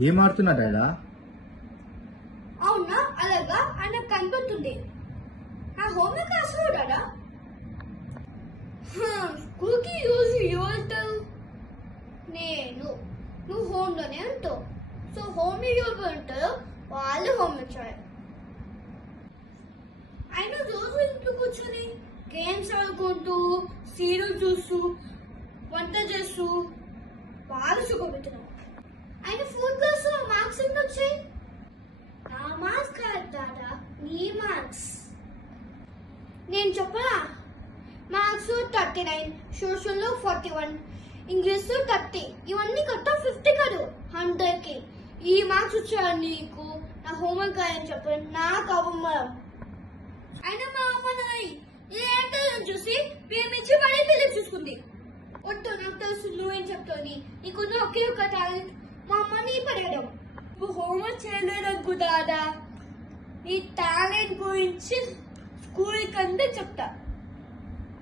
Game ఆడుతున్నా డాడా. అవునా, అలాగా ఆయన కనపడుతుంది. ఆ హోంవర్క్ రాసుకున్నాడా? స్కూల్కి రోజు ఎవరు? నేను. నువ్వు హోమ్లోనే ఉంటావు. సో హోమ్ ఎవరు ఉంటారో వాళ్ళు హోంవర్క్ చేయాలి. ఆయన రోజు ఇంట్లో కూర్చొని గేమ్స్ ఆడుకుంటూ సీరియల్ చూస్తూ వంట చేస్తూ బాగా సుఖపెట్టినావు. ఆయన ఫోర్త్ క్లాస్ లో మార్క్స్ ఎంత వచ్చాయి? నా మార్క్స్ కాదు దాదా, నీ మార్క్స్. నేను చెప్పరా, మార్క్స్ 39, సోషల్లో 41, ఇంగ్లీష్ 30, ఇవన్నీ కట్ట 50 కాదు 100కి. ఈ మార్క్స్ వచ్చాయా నీకు? నా హోంవర్క్ అని చెప్పండి, నాకు అవమానం. అయినా మా అమ్మ నాయి ఏంటో చూసి ప్రేమించి మళ్ళీ పెళ్లి చూసుకుంది. వద్దు, నాకు తెలుసు నువ్వేం చెప్తావు. నీకున్న ఒకే ఒక టాలెంట్ మా అమ్మని పడేయడం. నువ్వు హోంవర్క్ చేయలేదనుకో దాదా, నీ టాలెంట్ గురించి స్కూల్ కంటే చెప్తా.